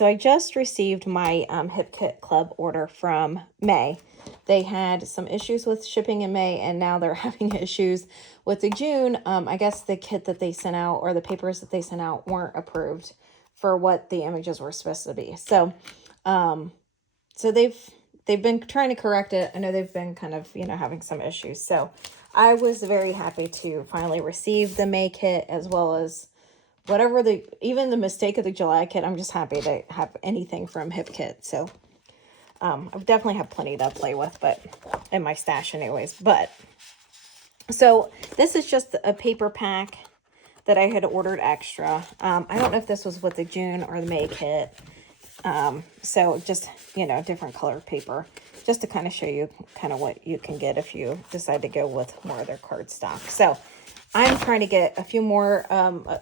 so I just received my Hip Kit Club order from May. They had some issues with shipping in May, and now they're having issues with the June. I guess the kit that they sent out, or the papers that they sent out, weren't approved for what the images were supposed to be. So, so they've been trying to correct it. I know they've been kind of, having some issues. So I was very happy to finally receive the May kit, as well as whatever even the mistake of the July kit. I'm just happy to have anything from Hip Kit. So I definitely have plenty to play with, but in my stash anyways. But so this is just a paper pack that I had ordered extra. I don't know if this was with the June or the May kit. So just, different colored paper, just to kind of show you kind of what you can get if you decide to go with more of their cardstock. So I'm trying to get a few more,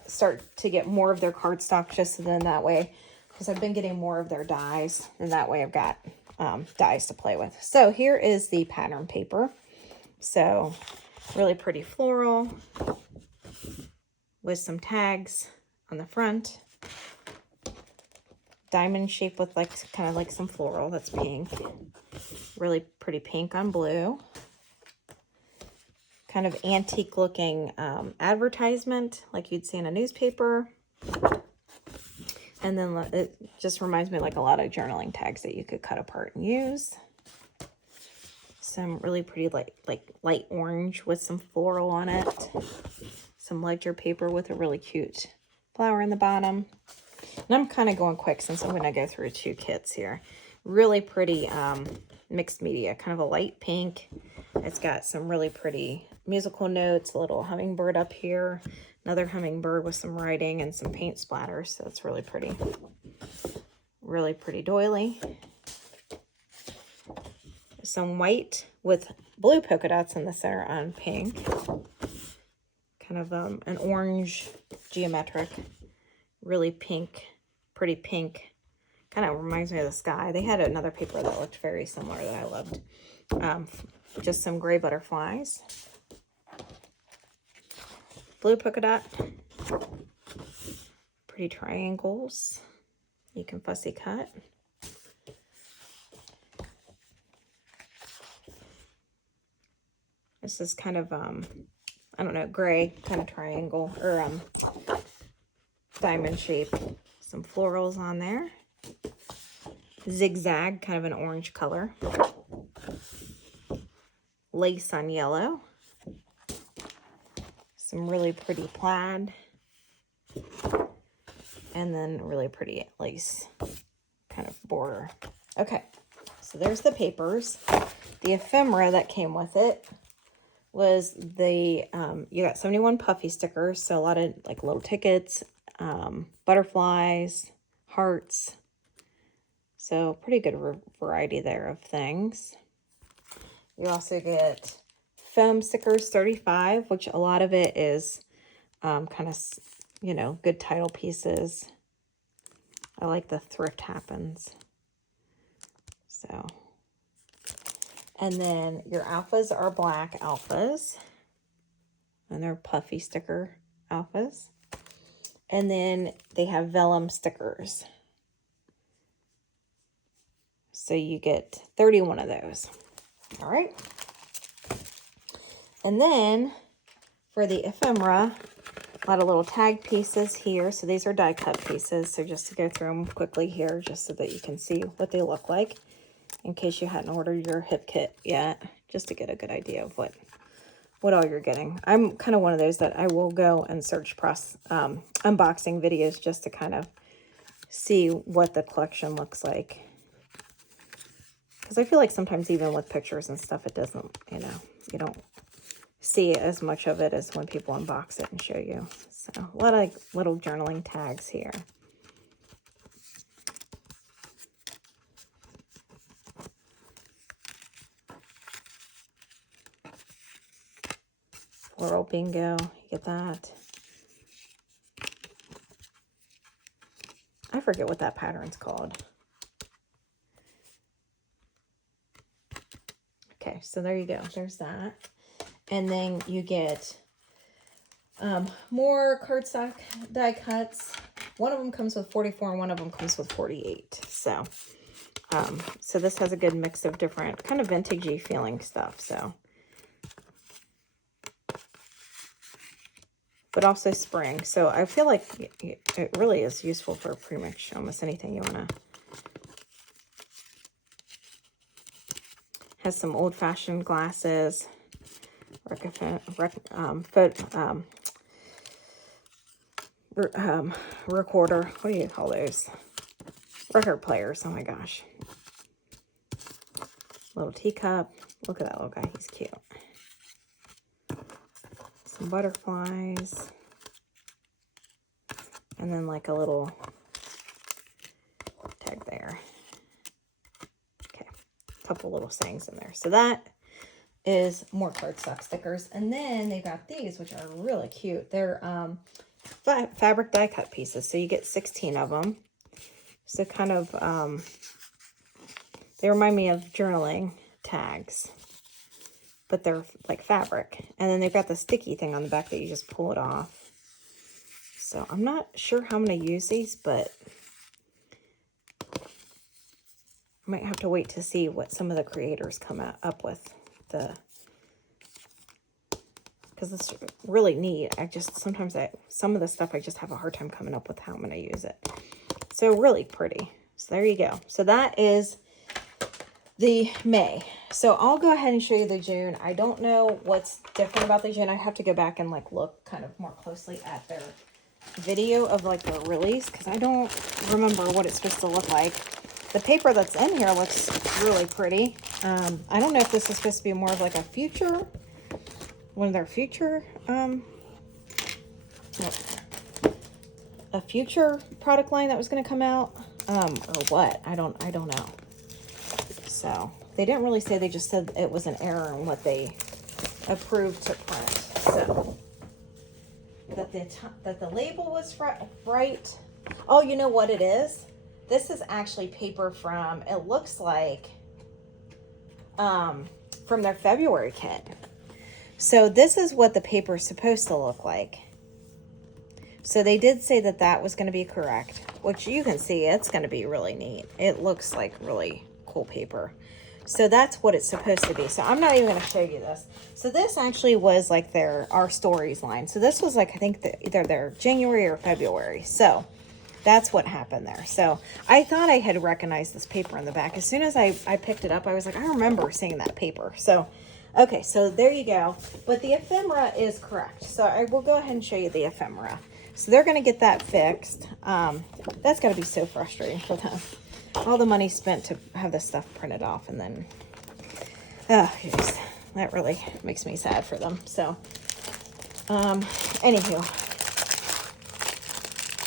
start to get more of their cardstock, just so then that way, because I've been getting more of their dies, and that way I've got dies to play with. So here is the pattern paper. So really pretty floral with some tags on the front. Diamond shape with kind of like some floral. That's pink. Really pretty pink on blue. Kind of antique looking advertisement like you'd see in a newspaper. And then it just reminds me like a lot of journaling tags that you could cut apart and use. Some really pretty like light orange with some floral on it. Some ledger paper with a really cute flower in the bottom. And I'm kind of going quick since I'm going to go through 2 kits here. Really pretty mixed media, kind of a light pink. It's got some really pretty musical notes, a little hummingbird up here, another hummingbird with some writing and some paint splatters. So it's really pretty. Really pretty doily. Some white with blue polka dots in the center on pink. Kind of an orange geometric, really pink, pretty pink. Kind of reminds me of the sky. They had another paper that looked very similar that I loved. Just some gray butterflies. Blue polka dot. Pretty triangles. You can fussy cut. This is kind of, I don't know, gray kind of triangle or diamond shape. Some florals on there. Zigzag, kind of an orange color. Lace on yellow. Some really pretty plaid. And then really pretty lace kind of border. Okay, so there's the papers. The ephemera that came with it was the, you got 71 puffy stickers, so a lot of like little tickets, butterflies, hearts. So pretty good variety there of things. You also get foam stickers, 35, which a lot of it is kind of, good title pieces. I like the thrift happens. So, and then your alphas are black alphas. And they're puffy sticker alphas. And then they have vellum stickers. So you get 31 of those. All right. And then for the ephemera, a lot of little tag pieces here. So these are die cut pieces. So just to go through them quickly here, just so that you can see what they look like, in case you hadn't ordered your Hip Kit yet, just to get a good idea of what all you're getting. I'm kind of one of those that I will go and search unboxing videos just to kind of see what the collection looks like. Because I feel like sometimes even with pictures and stuff, it doesn't, you don't see as much of it as when people unbox it and show you. So a lot of little journaling tags here. Floral bingo, you get that. I forget what that pattern's called. Okay, so there you go. There's that. And then you get more cardstock die cuts. one of them comes with 44 and one of them comes with 48. So, so this has a good mix of different kind of vintagey feeling stuff. So, but also spring. So I feel like it really is useful for pretty much almost anything you want to. Has some old-fashioned glasses. Recorder. What do you call those? Record players. Oh my gosh. Little teacup. Look at that little guy. He's cute. Some butterflies. And then like a little tag there. Okay. A couple little sayings in there. So that is more cardstock stickers. And then they got these, which are really cute. They're fabric die cut pieces. So you get 16 of them. So kind of, they remind me of journaling tags, but they're like fabric. And then they've got the sticky thing on the back that you just pull it off. So I'm not sure how I'm going to use these, but I might have to wait to see what some of the creators come up with. Because it's really neat. Sometimes some of the stuff I just have a hard time coming up with how I'm going to use it. So really pretty. So there you go. So that is the May. So I'll go ahead and show you the June. I don't know what's different about the June. I have to go back and like look kind of more closely at their video of like their release, because I don't remember what it's supposed to look like. The paper that's in here looks really pretty. I don't know if this is supposed to be more of like a future, one of their future, a future product line that was going to come out, or what. I don't know. So they didn't really say, they just said it was an error in what they approved to print. So that the label was right. Oh, you know what it is? This is actually paper from, it looks like, from their February kit. So this is what the paper is supposed to look like. So they did say that that was going to be correct, which you can see it's going to be really neat. It looks like really cool paper. So that's what it's supposed to be. So I'm not even going to show you this. So this actually was like our stories line. So this was like, I think either their January or February. So that's what happened there. So I thought I had recognized this paper in the back. As soon as I picked it up, I was like, I remember seeing that paper. So, okay, so there you go. But the ephemera is correct. So I will go ahead and show you the ephemera. So they're going to get that fixed. That's got to be so frustrating for them. All the money spent to have this stuff printed off, and then, geez, that really makes me sad for them. So, anywho,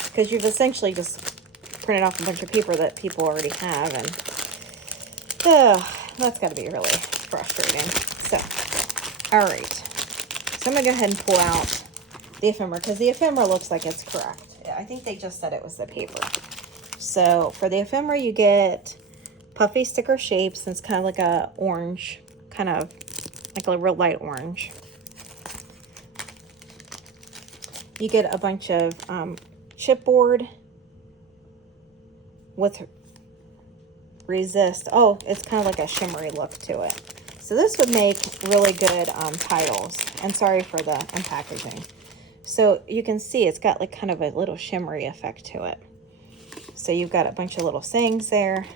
because you've essentially just printed off a bunch of paper that people already have, and that's got to be really frustrating. So, all right. So I'm going to go ahead and pull out the ephemera, because the ephemera looks like it's correct. I think they just said it was the paper. So for the ephemera, you get puffy sticker shapes. It's kind of like a orange, kind of like a real light orange. You get a bunch of chipboard with resist. Oh, it's kind of like a shimmery look to it. So this would make really good titles. And sorry for the unpackaging. So you can see it's got like kind of a little shimmery effect to it. So you've got a bunch of little sayings there.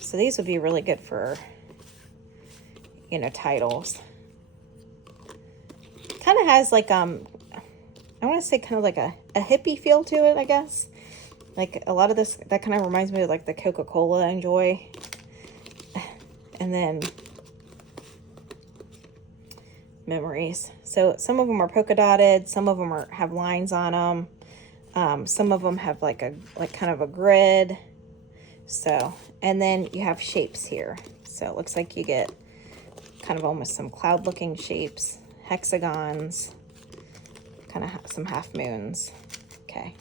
So these would be really good for, you know, titles. Kind of has like, I want to say kind of like a hippie feel to it, I guess. Like a lot of this, that kind of reminds me of like the Coca-Cola Enjoy. And then memories. So some of them are polka dotted, some of them have lines on them. Some of them have like kind of a grid. So, and then you have shapes here. So it looks like you get kind of almost some cloud looking shapes, hexagons, kind of some half moons. Okay.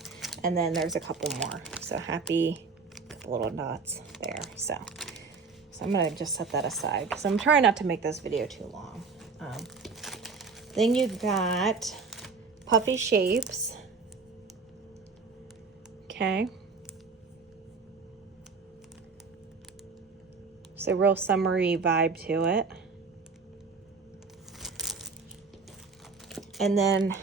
And then there's a couple more. So happy, couple little dots there. So I'm going to just set that aside because I'm trying not to make this video too long. Then you've got puffy shapes. Okay. So real summery vibe to it. And then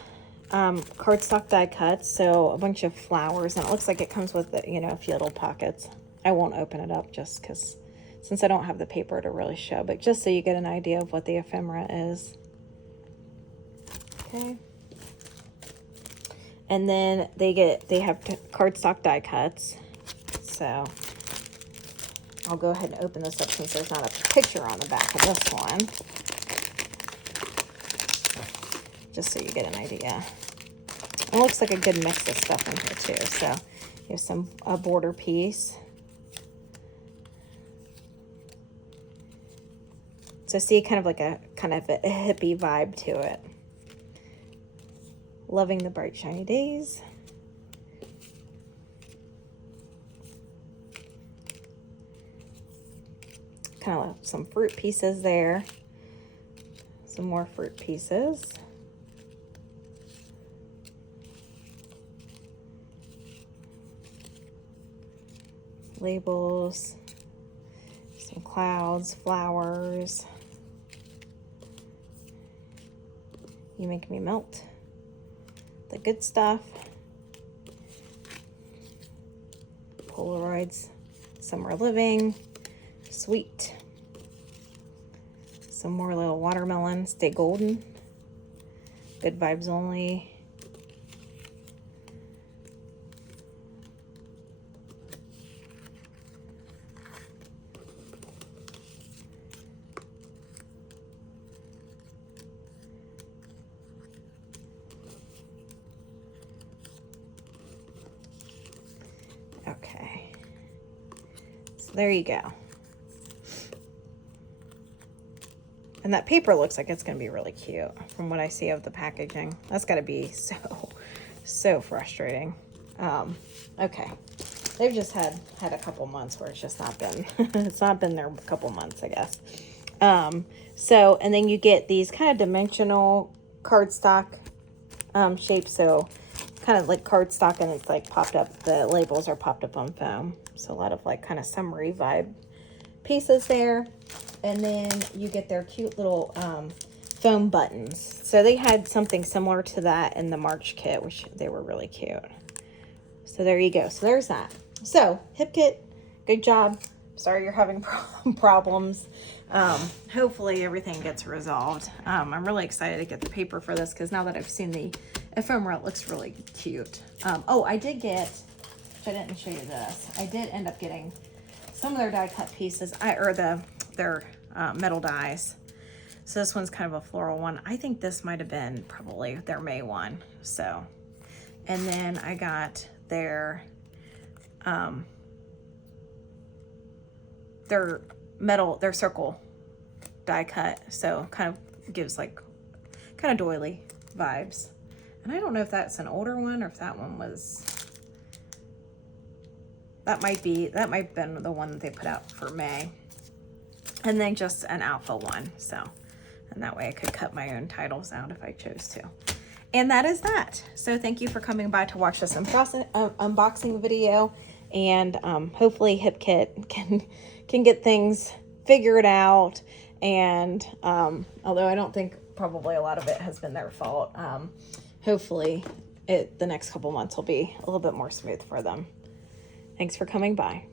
cardstock die cuts, so a bunch of flowers, and it looks like it comes with, you know, a few little pockets. I won't open it up just because, since I don't have the paper to really show, but just so you get an idea of what the ephemera is. Okay. And then they have cardstock die cuts. So I'll go ahead and open this up since there's not a picture on the back of this one. Just so you get an idea. It looks like a good mix of stuff in here too. So here's a border piece. So see, kind of a hippie vibe to it. Loving the bright shiny days. Kind of some fruit pieces there. Some more fruit pieces. Labels. Some clouds, flowers. You make me melt. The good stuff. Polaroids. Summer living. Sweet. Some more little watermelon. Stay golden. Good vibes only. Okay. So there you go. And that paper looks like it's going to be really cute from what I see of the packaging. That's got to be so frustrating. Okay. They've just had a couple months where it's just not been, it's not been there a couple months, I guess. So, and then you get these kind of dimensional cardstock shapes. So kind of like cardstock, and it's like popped up, the labels are popped up on foam. So a lot of like kind of summery vibe pieces there. And then you get their cute little foam buttons. So they had something similar to that in the March kit, which they were really cute. So there you go. So there's that. So Hip Kit, good job. Sorry you're having problems. Hopefully everything gets resolved. I'm really excited to get the paper for this because now that I've seen the ephemera, it looks really cute. Oh, I did get, which I didn't show you this, I did end up getting some of their die cut pieces, their metal dies. So this one's kind of a floral one. I think this might have been probably their May one. So, and then I got their circle die cut. So kind of gives like kind of doily vibes. And I don't know if that's an older one or if that one was, that might have been the one that they put out for May. And then just an alpha one. So, and that way I could cut my own titles out if I chose to. And that is that. So thank you for coming by to watch this unboxing video. And hopefully Hip Kit can get things figured out. And although I don't think probably a lot of it has been their fault, hopefully the next couple months will be a little bit more smooth for them. Thanks for coming by.